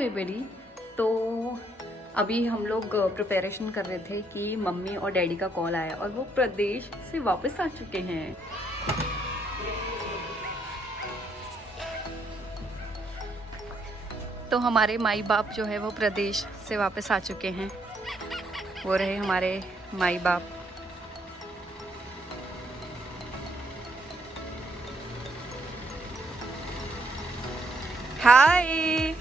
Everybody. तो अभी हम लोग प्रिपरेशन कर रहे थे कि मम्मी और डैडी का कॉल आया और वो प्रदेश से वापस आ चुके हैं। तो हमारे माई बाप जो है वो प्रदेश से वापस आ चुके हैं। वो रहे हमारे माई बाप। हाय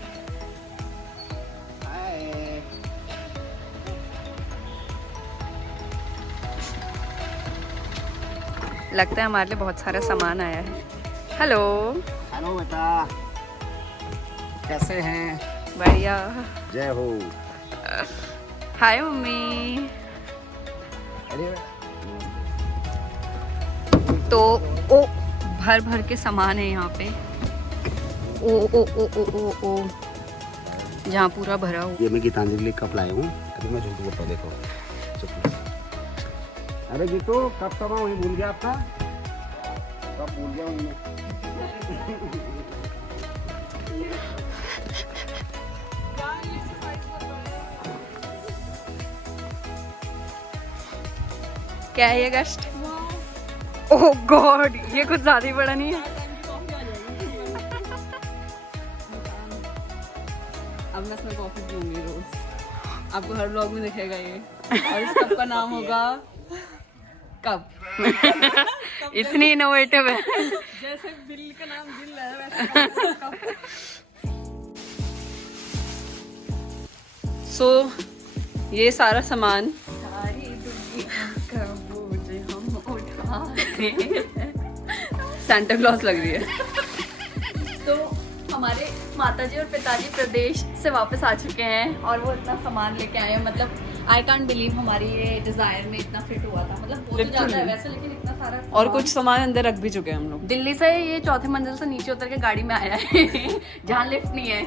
लगता है हमारे लिए बहुत सारा सामान आया है। हेलो हेलो बेटा, कैसे हैं? बढ़िया। जय हो। हाय मम्मी। अरे तो ओ भर भर के सामान है यहाँ पे। ओ ओ ओ ओ ओ ओ जहाँ पूरा भरा हो। ये मैं गीतांजलि के लिए कप लाया हूँ। अभी मैं झूठ बोलता हूँ, देखो चुप। अरे गीतू, कब तब वही भूल गया आपका, कब भूल गया उन्हें। क्या है ये गश्त? ओह गॉड, ये कुछ ज्यादा ही बड़ा नहीं है? अब मैं इसमें कॉफी पीऊंगी रोज, आपको हर व्लॉग में दिखेगा ये। और इस कप का नाम होगा कप। इतनी इनोवेटिव है। जैसे बिल का नाम दिल है वैसे कप। सो ये सारा सामान सैंटा क्लॉज लग रही है। तो हमारे माताजी और पिताजी प्रदेश से वापस आ चुके हैं और वो इतना सामान लेके आए हैं। मतलब आई कांट बिलीव हमारी ये डिजायर में इतना फिट हुआ था। मतलब वो तो ज्यादा है वैसे, लेकिन इतना सारा और कुछ सामान अंदर रख भी चुके हैं हम लोग। दिल्ली से ये चौथे मंजिल से नीचे उतर के गाड़ी में आया है जहाँ लिफ्ट नहीं है।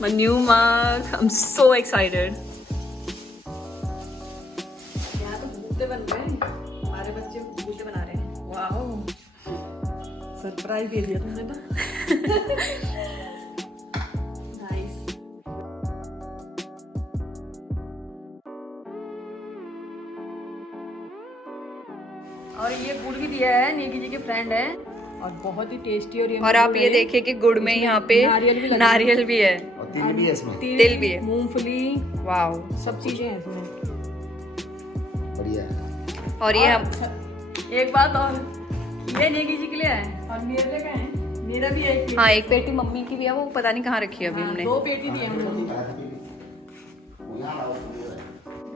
My new mug, I'm so excited. यहाँ तो बूटे बन रहे हैं, हमारे बच्चे बूटे बना रहे हैं। वाओ, सरप्राइज दे दिया तुमने तो। नाइस। और ये गुड़ भी दिया है, नेगी जी के फ्रेंड है। और बहुत ही टेस्टी। और आप ये देखिए कि गुड़ में यहाँ पे नारियल भी है और तिल भी है इसमें। तिल भी है, मूंगफली, वाओ सब चीजें हैं इसमें। बढ़िया है। और ये हम एक बात और, ये नेगी जी के लिए है और मेरे लिए क्या है? मेरा भी एक पेटी। हाँ एक पेटी मम्मी की भी है, वो पता नहीं कहाँ रखी है अभी हमने। 2 पेटी दी है हम लोग।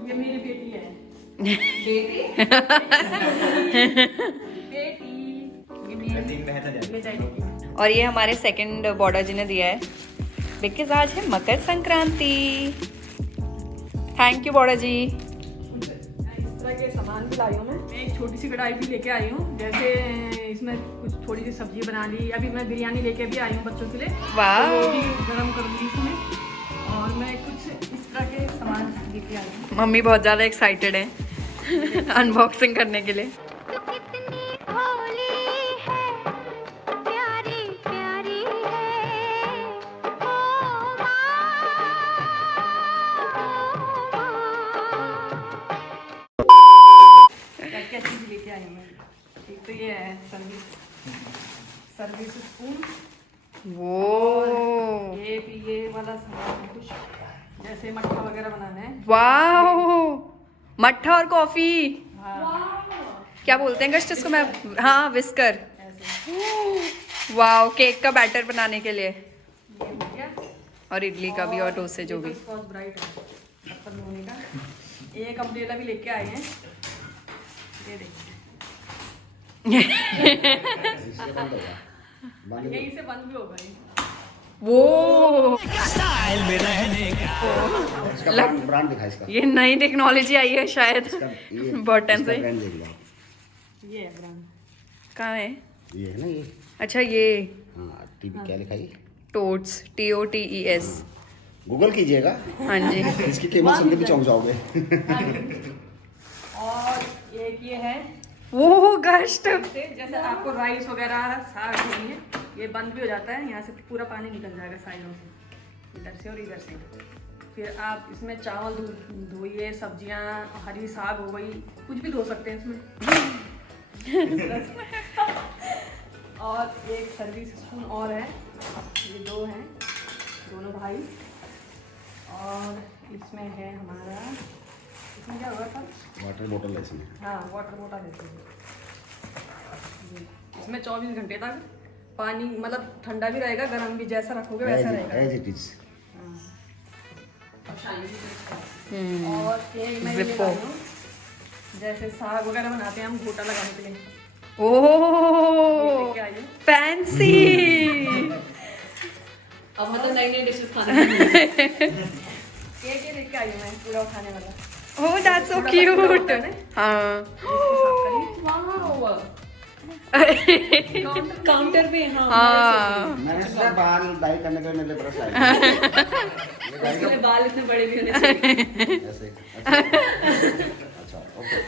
ये मेरी बेटी है। बेटी बेटी और ये हमारे सेकंड बॉर्डर जी ने दिया है बिकॉज आज है Makar Sankranti. Thank you border जी। इस तरह के सामान भी लाई हूँ मैं एक छोटी सी कढ़ाई भी लेके आई हूँ। जैसे इसमें कुछ थोड़ी सी सब्जी बना ली। अभी मैं बिरयानी लेके भी आई हूँ बच्चों के लिए। वाह। तो वो भी गरम करूँगी इसमें। और मैं कुछ इस तरह के सामान लेके आई हूँ। मम्मी बहुत ज़्यादा एक्साइटेड है अनबॉक्सिंग करने के लिए। क्या चीज़ लेके आई हूँ मैं? एक तो ये है सर्विस स्पून। वो ये वाला सामान कुछ जैसे मट्ठा वगैरह बनाना है। वाह, मट्ठा और कॉफी। हाँ, क्या बोलते हैं गश्त इसको? मैं हाँ विस्कर। ऐसे वाह, केक का बैटर बनाने के लिए। ये हो गया। और इडली का भी और डोसे जो भी। स्कॉच ब्राइट है अपन धोने का। एक अम्ब्रेला भी लेके आए हैं। ये देखिए यहीं से बंद भी होगा ये। वो इसका ब्रांड दिखा इसका। ये नई टेक्नोलॉजी आई है शायद बहुत टाइम से। ब्रांड देख लो। ये है ब्रांड। कहाँ है? ये है ना ये। अच्छा ये हाँ, टीवी क्या लिखा है? टोट्स, TOTES। गूगल कीजिएगा, हाँ जी। इसकी कीमत सुन के भी चौंक जाओगे। और एक ये है वो गश्त। जैसे आपको राइस वगैरह साग चाहिए, ये बंद भी हो जाता है। यहाँ से पूरा पानी निकल जाएगा साइडों से। इधर से और इधर से। फिर आप इसमें चावल धोइए, सब्जियां, हरी साग हो गई, कुछ भी धो सकते हैं इसमें। और एक सर्विस स्पून और है, ये दो हैं, दोनों भाई। और इसमें है हमारा, इसमें क्या होगा सर? वाटर बोतल है इसमें। हाँ, वाटर बोतल है इसमें। 24 घंटे तक पानी, मतलब ठंडा भी रहेगा, गर्म भी, जैसा रखोगे वैसा रहेगा। As it is. और ये मैं ये बता दूं, जैसे साग वगैरह बनाते हैं हम घोटा लगाने के लिए। ओह क्या ये? फैंसी। अब मतलब नई नई डिशेस खाने ये देख के आई हूँ मैं, पूरा खाने वाला। Oh that's so cute. हाँ काउंटर पे। हाँ मैंने सोचा बाल डाई करने के लिए मेरे पास आया। इसके बाल इतने बड़े भी होने चाहिए। ऐसे। अच्छा ओके।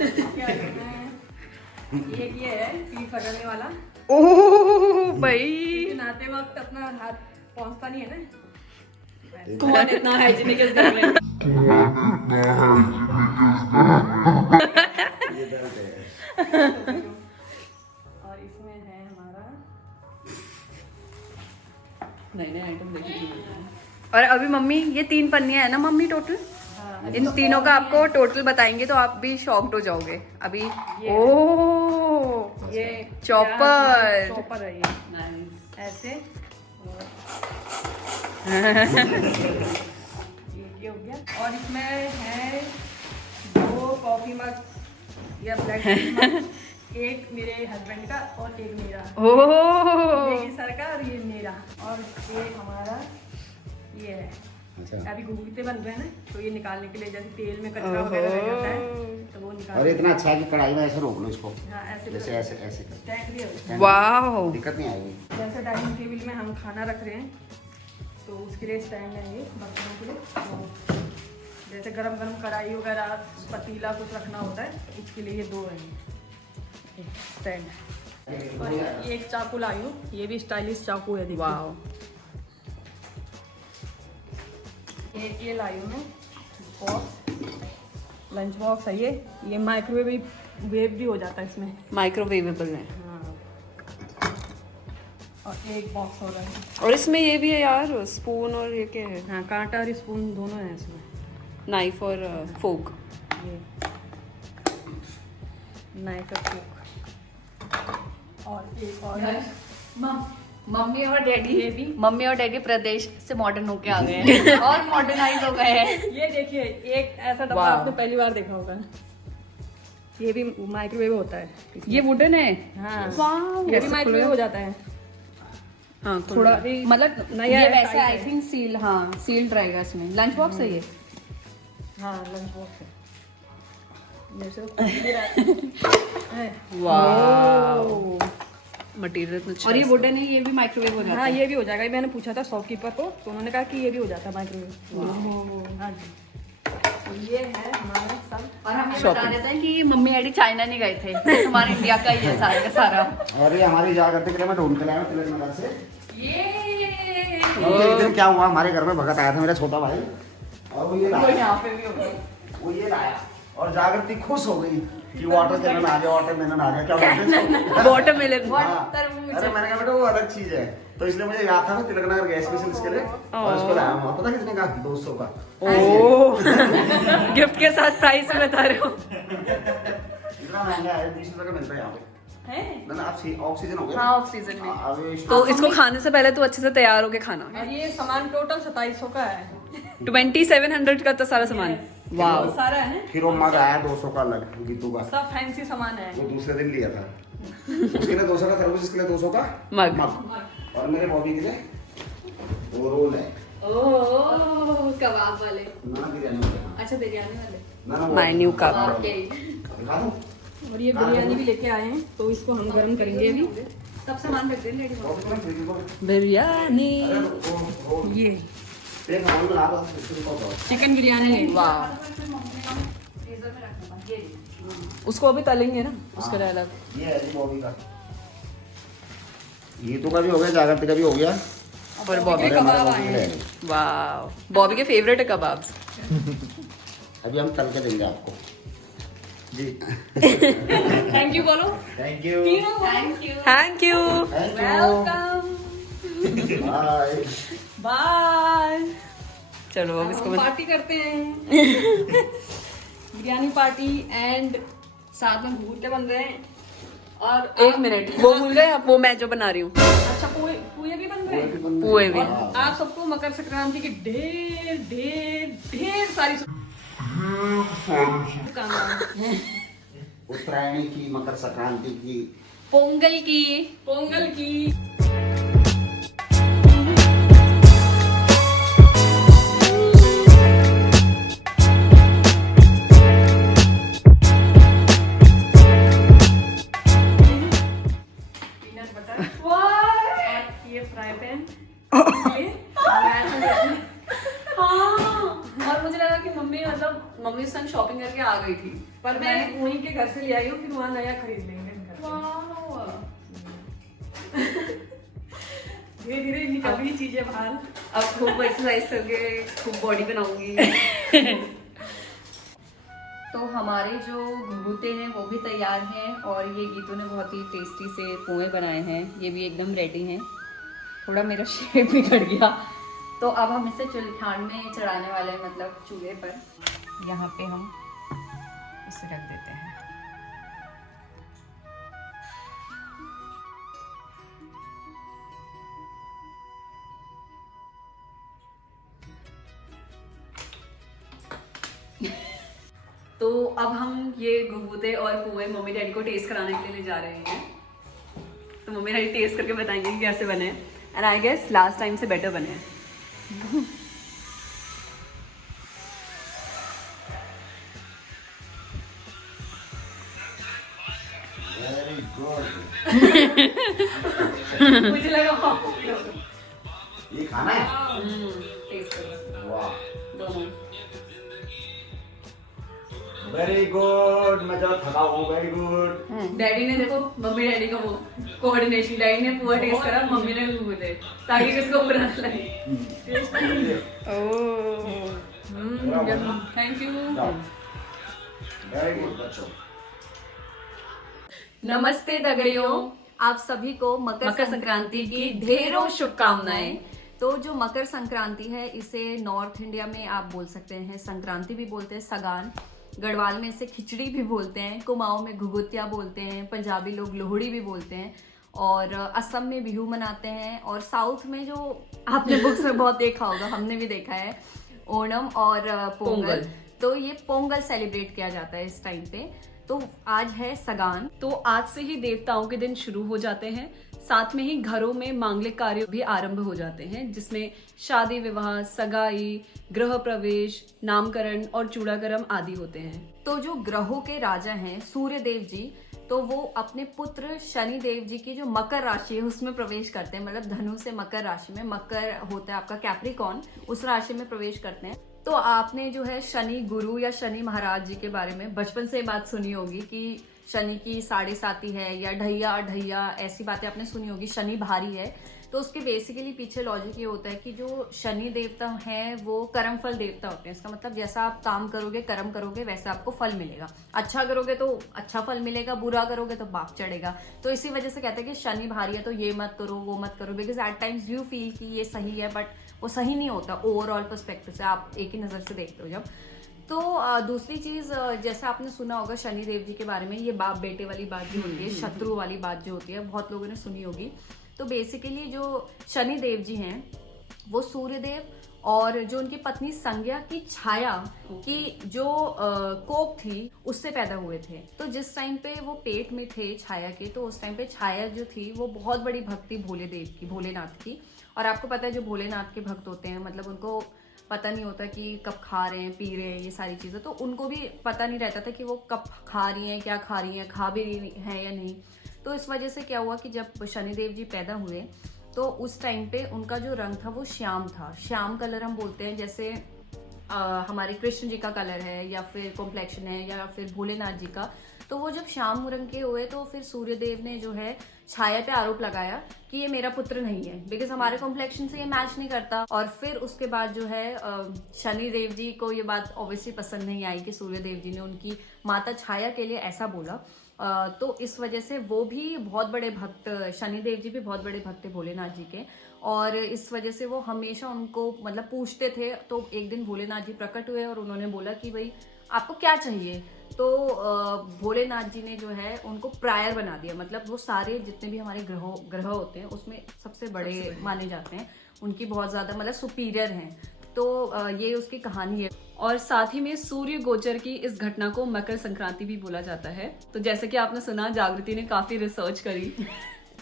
ये है पीस पकड़ने वाला। ओह भाई नहाते वक्त अपना हाथ पहुंचता नहीं है ना। कौन इतना हाइजीनिक इस घर में? ये दर्द है। और इसमें है हमारा नए नए आइटम देखिए। और अभी मम्मी ये 3 पन्नियां है ना मम्मी टोटल? हाँ, इन तीनों का आपको टोटल बताएंगे तो आप भी शॉक्ड हो जाओगे अभी। ओह ये चॉपर। चॉपर है ये, ऐसे। ये हो गया। और इसमें है 2 कॉफी मग या ब्लैक मग, एक मेरे हस्बैंड का और एक मेरा। ओह ये सर का और ये मेरा। और एक हमारा ये है। अच्छा। अभी घुघुते बन रहे हैं ना, तो ये निकालने के लिए, जैसे तेल में कचरा वगैरह रह जाता है तो वो निकाल। और इतना अच्छा है कि कढ़ाई में ऐसे रोक लो इसको। हाँ, ऐसे जैसे ऐसे ऐसे कर। स्टैंड भी है। वाओ दिक्कत नहीं आएगी। जैसे डाइनिंग टेबल में हम खाना रख रहे हैं तो उसके लिए स्टैंड है ये बर्तनों के लिए। तो जैसे गरम गरम कढ़ाई वगैरह, पतीला कुछ रखना होता है, उसके लिए ये 2 है स्टैंड। और ये एक चाकू लाई हूँ, ये भी स्टाइलिश चाकू है। वाओ एक ये लाई हूँ मैं बॉक्स, लंच बॉक्स है ये माइक्रोवेव भी हो जाता है इसमें। माइक्रोवेवेबल है। हाँ। और एक बॉक्स हो रहा है। और इसमें ये भी है यार स्पून और ये क्या है? हाँ, कांटा और स्पून दोनों हैं इसमें। नाइफ और फोक। ये नाइफ और फोक। और एक और है। मम्मी और डैडी ये भी। मम्मी और डैडी प्रदेश से मॉडर्न होके आ गए हैं और मॉडर्नाइज हो गए हैं। ये देखिए, एक ऐसा डब्बा वाह। आपने पहली बार देखा होगा। ये भी माइक्रोवेव होता है। ये वुडन है। हाँ, वाह ये भी माइक्रोवेव हो जाता है। हाँ थोड़ा मतलब नया ये है, वैसे टाइट आई है। थिंक सील, हाँ सील्ड रहेगा इसमें। लंच बॉक्स है ये। हाँ, लंच बॉक्स है। जैसे वो खुल भी रहा है। वाओ मटेरियल इतना अच्छा। और ये वुडन है, ये भी माइक्रोवेव हो जाता हाँ, है। ये भी हो जाएगा। मैंने पूछा था शॉपकीपर को, तो उन्होंने कहा कि ये भी हो जाता है माइक्रोवेव। हाँ जी। तो ये है हमारा सब। और हम ये बता देते हैं कि मम्मी डैडी चाइना नहीं गए थे, ये हमारे इंडिया का ही है सारा का सारा। और ये हमारी जा करते के लिए मैं ढूंढ के लाया हूँ तिलक नगर से। ये क्योंकि एक दिन क्या हुआ, हमारे घर में भगत आया था मेरा छोटा भाई, और वो ये वो लाया, यहाँ पे भी होगा। वो ये लाया और जागृति खुश हो गई कि वाटर कैनन आ गया, वाटर कैनन आ गया। क्या बोलते हैं? वाटरमेलन। हाँ। अरे मैंने कहा बेटा वो अलग चीज है, तो इसलिए मुझे याद था मैं तिलक नगर गया स्पेशल इसके लिए और इसको लाया हूँ। पता कितने का? 200 का। ओह गिफ्ट के साथ प्राइस बता रहे हो। इतना महंगा है, 20 रुपए का मिलता है यहाँ पे। ना आप ऑक्सीजन हो गया। हाँ ऑफ सीजन में। अब तो इसको खाने से पहले तो अच्छे से तैयार होके खाना। और ये सामान टोटल 2700 का है। 2700 का तो सारा सामान। वाह बहुत सारा है, फिर वो मग आया 200 का अलग गीतू का, सब फैंसी सामान है। वो दूसरे दिन लिया था। उसके लिए 200 का तरबूज, इसके लिए 200 का मग। और मेरे बॉबी के लिए वो रोल है। ओह कबाब वाले। ना बिरयानी वाले। अच्छा बिरयानी वाले। ना वो My new cup. ओके। दिखा दूं? और ये बिरयानी भी लेके आए हैं, तो इसको हम गर्म करेंगे अभी। सब सामान रख दें लेडी। बॉबी को फ्रिज को। बिरयानी। अरे वो ये एक हाल में ला दो इसको तो। चिकन बिरयानी है। वाह उसको अभी तलेंगे ना उसके लिए अलग। ये है जी बॉबी का। ये तो का भी हो गया, जागृति का भी हो गया। और बॉबी अरे हमारे बॉबी ले आए। वाह, बॉबी के फेवरेट है कबाब्स। अभी हम तल के देंगे आपको। जी थैंक यू बोलो। Thank you. Thank you. Thank you. Welcome. Bye. Bye. चलो अब इसको पार्टी करते हैं बिरयानी पार्टी एंड साथ में भूते बन रहे हैं। और एक मिनट, वो भूल गए आप, वो मैं जो बना रही हूँ। अच्छा पुए भी बन रहे हैं। पुए भी। और आप सबको मकर संक्रांति की ढेर ढेर ढेर सारी शुभकामनाएं। उत्तरायणी की, मकर संक्रांति की, पोंगल की। पोंगल की। पीनट बटर और ये फ्राई पैन। हाँ, और मुझे लगा कि मम्मी मतलब मम्मी उस टाइम शॉपिंग करके आ गई थी, पर मैं वहीं के घर से ले आई हूँ, फिर वहाँ नया खरीद लेंगे घर पे। वाह। धीरे धीरे निकल रही चीजें बाहर। अब खूब एक्सरसाइज करके खूब बॉडी बनाऊंगी। तो हमारे जो घुघुते हैं वो भी तैयार हैं, और ये गीतों ने बहुत ही टेस्टी से पोहे बनाए हैं, ये भी एकदम रेडी हैं। थोड़ा मेरा शेप बिगड़ गया, तो अब हम इसे चुल्हान में चढ़ाने वाले हैं, मतलब चूल्हे पर। यहाँ पे हम इसे रख देते हैं। तो अब हम ये घुघुते और पोहे मम्मी डैडी को टेस्ट कराने के लिए ले जा रहे हैं। तो मम्मी डैडी टेस्ट करके बताएंगे कि कैसे बने, and I guess last time से बेटर बने हैं। Very good. मुझे लगा ये खाना है? टेस्ट करो वाह, दोनों। Very good. मैं जरा थका हूँ। Very good. डैडी ने देखो, मम्मी डैडी का वो कोऑर्डिनेशन, डैडी ने पूरा टेस्ट करा, मम्मी ने घुघुते, ताकि किसको बुरा ना लगे। Thank you. वेरी गुड बच्चों। नमस्ते दगड़ियों, आप सभी को मकर संक्रांति की ढेरों शुभकामनाएं। तो जो मकर संक्रांति है, इसे नॉर्थ इंडिया में आप बोल सकते हैं संक्रांति भी बोलते हैं, सगान, गढ़वाल में इसे खिचड़ी भी बोलते हैं, कुमाऊं में घुघुतिया बोलते हैं, पंजाबी लोग लोहड़ी भी बोलते हैं, और असम में बिहू मनाते हैं, और साउथ में जो आपने बुक्स में बहुत देखा होगा, हमने भी देखा है, ओणम और पोंगल। तो ये पोंगल सेलिब्रेट किया जाता है इस टाइम पे। तो आज है सगान, तो आज से ही देवताओं के दिन शुरू हो जाते हैं। साथ में ही घरों में मांगलिक कार्य भी आरंभ हो जाते हैं, जिसमें शादी विवाह, सगाई, गृह प्रवेश, नामकरण और चूड़ाकर्म आदि होते हैं। तो जो ग्रहों के राजा हैं सूर्य देव जी, तो वो अपने पुत्र शनि देव जी की जो मकर राशि है उसमें प्रवेश करते हैं, मतलब धनु से मकर राशि में, मकर होता है आपका कैप्रिकॉर्न, उस राशि में प्रवेश करते हैं। तो आपने जो है शनि गुरु या शनि महाराज जी के बारे में बचपन से बात सुनी होगी कि शनि की साढ़े साती है, या ढैया ढैया, ऐसी बातें आपने सुनी होगी, शनि भारी है। तो उसके बेसिकली पीछे लॉजिक ये होता है कि जो शनि देवता हैं वो कर्म फल देवता होते हैं। इसका मतलब जैसा आप काम करोगे, कर्म करोगे, वैसा आपको फल मिलेगा। अच्छा करोगे तो अच्छा फल मिलेगा, बुरा करोगे तो पाप चढ़ेगा। तो इसी वजह से कहते हैं कि शनि भारी है तो ये मत करो, वो मत करो, because at times you feel कि ये सही है, बट वो सही नहीं होता ओवरऑल पर्सपेक्टिव से, आप एक ही नजर से देखते हो जब। तो दूसरी चीज, जैसा आपने सुना होगा शनि देव जी के बारे में, ये बाप बेटे वाली बात जो होती है, शत्रु वाली बात जो होती है, बहुत लोगों ने सुनी होगी। तो बेसिकली जो शनि देव जी हैं वो सूर्य देव और जो उनकी पत्नी संज्ञा की छाया की जो कोख थी उससे पैदा हुए थे। तो जिस टाइम पे वो पेट में थे छाया के, तो उस टाइम पे छाया जो थी वो बहुत बड़ी भक्ति भोले देव की, भोलेनाथ की। और आपको पता है जो भोलेनाथ के भक्त होते हैं, मतलब उनको पता नहीं होता कि कब खा रहे हैं, पी रहे हैं, ये सारी चीजें, तो उनको भी पता नहीं रहता था कि वो कब खा रही हैं, क्या खा रही हैं, खा भी रही हैं या नहीं। तो इस वजह से क्या हुआ कि जब शनिदेव जी पैदा हुए तो उस टाइम पे उनका जो रंग था वो श्याम था। श्याम कलर हम बोलते हैं, जैसे हमारे कृष्ण जी का कलर है, या फिर कॉम्प्लेक्शन है, या फिर भोलेनाथ जी का, तो वो जब शाम मुहर्रम के हुए तो फिर सूर्यदेव ने जो है छाया पे आरोप लगाया कि ये मेरा पुत्र नहीं है, बिकॉज हमारे कॉम्प्लेक्शन से ये मैच नहीं करता। और फिर उसके बाद जो है शनि देव जी को ये बात ऑब्वियसली पसंद नहीं आई कि सूर्यदेव जी ने उनकी माता छाया के लिए ऐसा बोला। तो इस वजह से वो भी बहुत बड़े भक्त, शनि देव जी भी बहुत बड़े भक्त थे भोलेनाथ जी के, और इस वजह से वो हमेशा उनको मतलब पूछते थे। तो एक दिन भोलेनाथ जी प्रकट हुए और उन्होंने बोला कि भाई आपको क्या चाहिए। तो भोलेनाथ जी ने जो है उनको प्रायर बना दिया, मतलब वो सारे जितने भी हमारे ग्रह होते हैं उसमें सबसे बड़े माने जाते हैं, उनकी बहुत ज्यादा मतलब सुपीरियर हैं। तो ये उसकी कहानी है। और साथ ही में सूर्य गोचर की इस घटना को मकर संक्रांति भी बोला जाता है। तो जैसे कि आपने सुना, जागृति ने काफी रिसर्च करी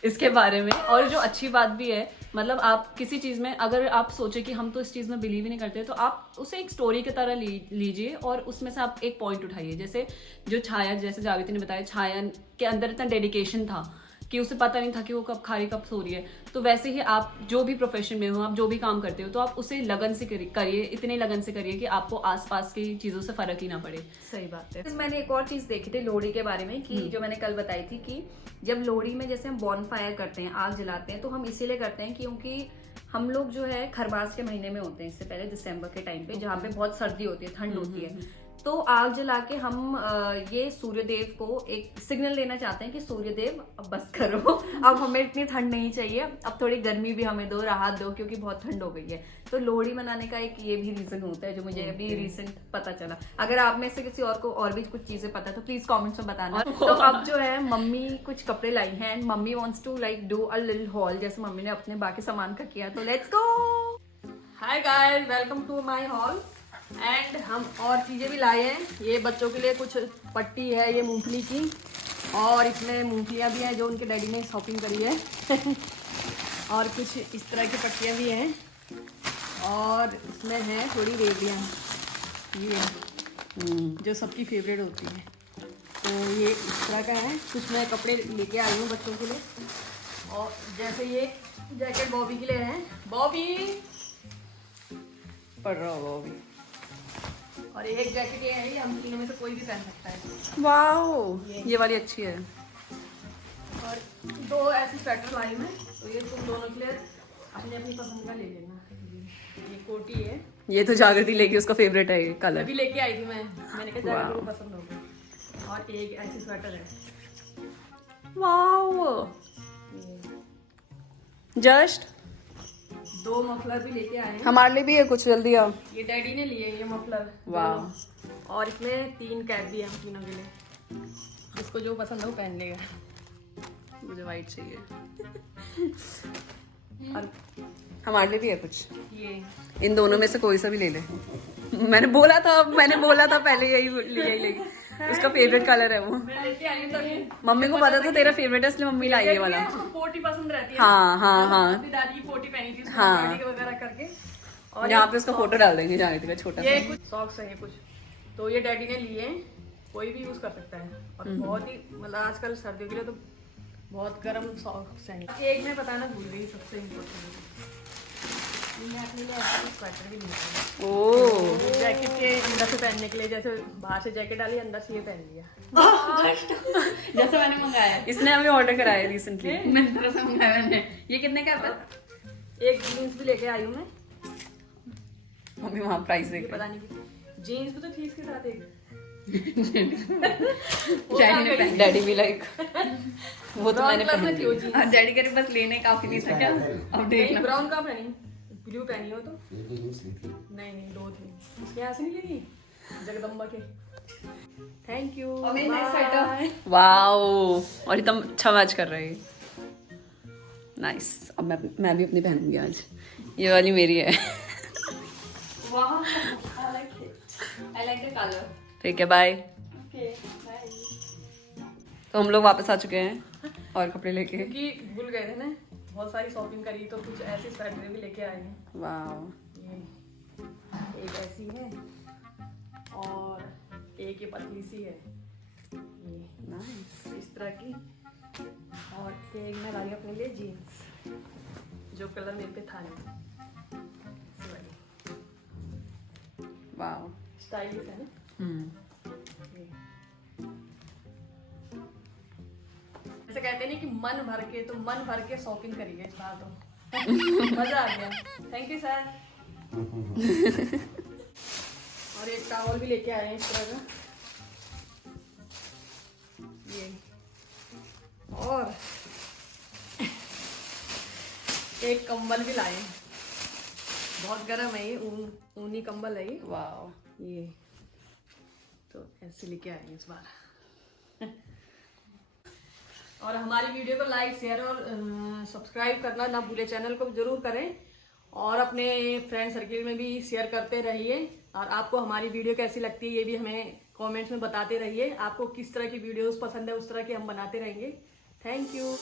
इसके बारे में, और जो अच्छी बात भी है, मतलब आप किसी चीज में अगर आप सोचे कि हम तो इस चीज में बिलीव ही नहीं करते, तो आप उसे एक स्टोरी की तरह लीजिए और उसमें से आप एक पॉइंट उठाइए। जैसे जो छाया, जैसे जागृति ने बताया, छाया के अंदर इतना डेडिकेशन था कि उसे पता नहीं था कि वो कब खा रही कब सो रही है। तो वैसे ही आप जो भी प्रोफेशन में हो, आप जो भी काम करते हो, तो आप उसे लगन से करिए, इतने लगन से करिए कि आपको आसपास की चीजों से फर्क ही ना पड़े। सही बात है। मैंने एक और चीज देखी थी लोहड़ी के बारे में कि जो मैंने कल बताई थी कि जब लोहड़ी में जैसे हम बॉन फायर करते हैं, आग जलाते हैं, तो हम इसीलिए करते हैं क्योंकि हम लोग जो है खरमास के महीने में होते हैं, इससे पहले दिसंबर के टाइम पे, जहाँ पे बहुत सर्दी होती है, ठंड होती है। तो आग जला के हम ये सूर्यदेव को एक सिग्नल देना चाहते हैं कि सूर्यदेव अब बस करो, अब हमें इतनी ठंड नहीं चाहिए, अब थोड़ी गर्मी भी हमें दो, राहत दो, क्योंकि बहुत ठंड हो गई है। तो लोहड़ी मनाने का एक ये भी रीजन होता है जो मुझे अभी रिसेंट पता चला। अगर आप में से किसी और को और भी कुछ चीजें पता है तो प्लीज कमेंट्स में बताना। तो अब जो है मम्मी कुछ कपड़े लाई हैं, mummy wants to like do a little haul, जैसे मम्मी ने अपने बाकी सामान का किया। तो let's go. Hi guys, welcome to my haul. And हम और चीज़ें भी लाए हैं। ये बच्चों के लिए कुछ पट्टी है, ये मूंगफली की, और इसमें मूंगफलियाँ भी हैं जो उनके डैडी ने शॉपिंग करी है और कुछ इस तरह की पट्टियाँ भी हैं, और इसमें हैं थोड़ी रेवड़ियाँ, ये जो सबकी फेवरेट होती है। तो ये इस तरह का है। कुछ मैं कपड़े लेके आई हूँ बच्चों के लिए, और जैसे ये जैकेट बॉबी के लिए है, बॉबी पढ़ रहा होगा बॉबी। और एक जैकेट ये है, ये हम तीनों में से कोई भी पहन सकता है। वाओ, ये वाली अच्छी है। और दो ऐसी स्वेटर लाई मैं, तो ये तुम दोनों के लिए अपनी अपनी पसंद का ले लेना। ये कोटी है, ये तो जागृति लेगी, उसका फेवरेट है ये कलर। अभी लेके आई थी मैंने कहा जागृति को पसंद होगी। और एक ऐसी स्वेटर है, वाओ, जस्ट दो मफलर भी लेके आए हैं। हमारे लिए भी है कुछ, जल्दी आओ। ये डैडी ने लिए ये मफलर। वाह। और इसमें 3 कैप भी है हम तीनों के लिए, जिसको जो पसंद है वो पहन लेगा। मुझे वाइट चाहिए। और हमारे लिए भी है कुछ, ये इन दोनों में से कोई सा भी ले ले। मैंने बोला था पहले यही लेगी, उसका फेवरेट कलर है वो। मैं लेके आई हूँ तभी। मम्मी को पता था तेरा फेवरेट है, इसलिए मम्मी लाई ये वाला। कोटी पसंद रहती है। हाँ। अपनी दादी की कोटी पहनी थी, हाँ। दादी वगैरह करके। और यहाँ पे उसका फोटो डाल देंगे जागृति का छोटा ये सा। कुछ सॉक्स है, ये कुछ तो ये डैडी ने लिए हैं, कोई भी यूज कर सकता है। और बहुत ही मतलब आजकल सर्दियों के लिए तो बहुत गर्म सॉक्स हैं। एक मैं बताना भूल गई, सबसे इम्पोर्टेंट, मैं अपने लिए ऐसा स्वेटर भी नहीं ओह, जैकेट के अंदर से पहनने के लिए, जैसे बाहर से जैकेट डाली, अंदर से ये पहन लिया। जैसे मैंने मंगाया, इसने अभी ऑर्डर कराया रिसेंटली, मैंने तरह से मंगाया मैंने। ये कितने का है? एक जीन्स भी लेके आई हूँ मैं, मम्मी वहाँ प्राइस ये देख पता नहीं जीन्स भी तो थी इसके साथ एक। डैडी भी लाइक वो तो मैंने Brown color में थी वो पहनी। हाँ, डैडी करे बस लेने काफी नहीं था क्या, अब देखना। ब्राउन का पहनी, ब्लू पहनी हो तो नहीं 2 थी इसके यहाँ से नहीं लेगी, जगदम्बा के। Thank you. वाओ, और एकदम अच्छा मैच कर रही है। नाइस। अब मैं भी अपनी पहनूंगी आज, ये वाली मेरी है। ठीक है, बाय। तो हम लोग वापस आ चुके हैं और कपड़े लेके। क्योंकि भूल गए थे ना, बहुत सारी शॉपिंग करी, तो कुछ ऐसी स्वेटर भी लेके आए हैं। वाओ, ये एक ऐसी है और एक ये पतली सी है, ये नाइस। इस तरह की। और एक मैं लाई अपने लिए जीन्स, जो कलर मेरे पे था नहीं, वाओ, स्टाइलिश है ना। हम्म। कहते नहीं कि मन भर के, तो मन भर के शॉपिंग करिए इस बार तो मजा आ गया। Thank you sir. और एक टॉवल भी लेके आए हैं इस तरह का, ये, और एक कंबल भी लाए हैं, बहुत गर्म है ये, ऊनी कंबल है ये। वाह, ये तो ऐसे लेके आए हैं इस बार। और हमारी वीडियो को लाइक, शेयर और सब्सक्राइब करना ना भूले, चैनल को जरूर करें और अपने फ्रेंड सर्किल में भी शेयर करते रहिए। और आपको हमारी वीडियो कैसी लगती है ये भी हमें कमेंट्स में बताते रहिए। आपको किस तरह की वीडियोस पसंद है उस तरह की हम बनाते रहेंगे। Thank you.